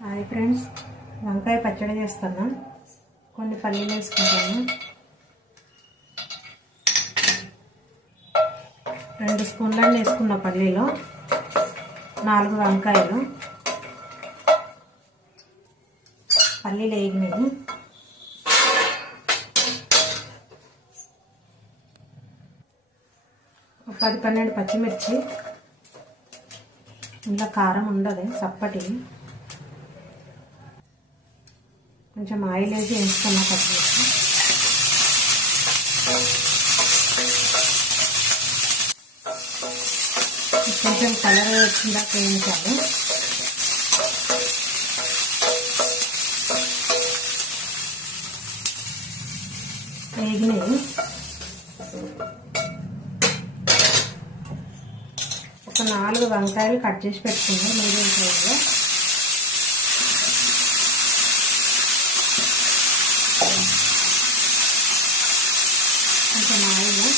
Hi friends, వంకాయ పచ్చడి చేస్తాను. కొన్ని పల్లీలు వేసుకుంటాను. 2 స్పూన్లను వేసుకున్న పల్లీలు, 4 వంకాయలు. పల్లీలు వేగినాయి. ఒక 10-12 పచ్చిమిర్చి. ఇంట్లో కారం ఉండదు, చప్పటి. కొంచెం ఆయిల్ వేసి వేసుకున్నా పచ్చిమిర్చి. కొంచెం కలర్ వచ్చిందాక వేయించాలి. వేగినాయి. ఒక 4 వంకాయలు కట్ చేసి పెట్టుకున్నాం మీడియం సైజులో. కొంచెం ఆయిల్,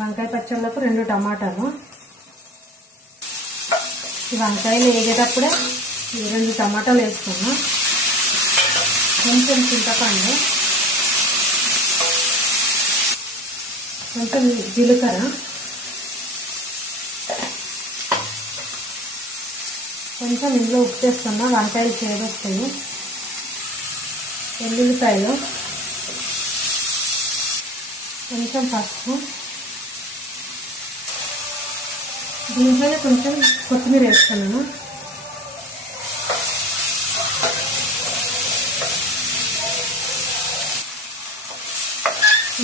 వంకాయ పచ్చళ్ళకు 2 టమాటాలు. ఈ వంకాయలు వేగేటప్పుడే 2 టమాటాలు వేసుకున్నా. కొంచెం చింతపండు, కొంచెం జీలకర్ర, కొంచెం ఇందులో ఉప్పు వేసుకున్నా, వంకాయలు చేదొస్తాయి. ఎల్లుల్లిపాయలు, కొంచెం పసుపు. దీంట్లోనే కొంచెం కొత్తిమీర వేసుకున్నాను.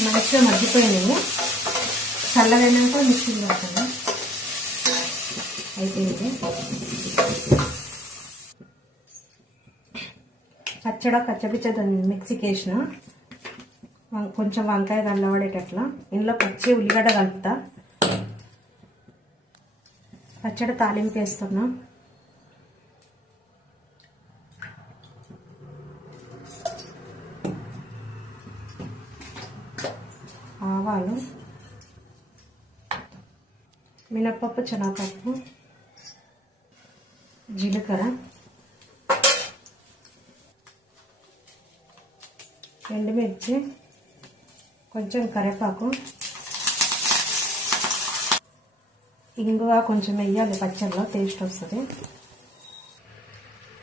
మంచిగా మగ్గిపోయినాయి. చల్లగైనాక మిక్సీ వేస్తాను. అయిపోయింది. కచ్చపిచ్చ మిక్సీకి వేసిన. కొంచెం వంకాయ కలవడేటట్లా ఇందులో పచ్చి ఉల్లిగడ్డ కలుపుతా. పచ్చడి తాలింపు వేస్తున్నా. ఆవాలు, మినప్పప్పు, శనగపప్పు, జీలకర్ర, ఎండుమిర్చి, కొంచెం కరివేపాకు, ఇంగువ కొంచెం వేయాలి. పచ్చడిలో టేస్ట్ వస్తుంది.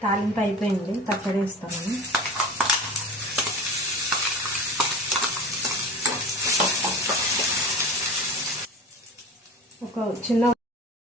తాలింపు అయిపోయింది. పచ్చడి వేస్తాను. ఒక చిన్న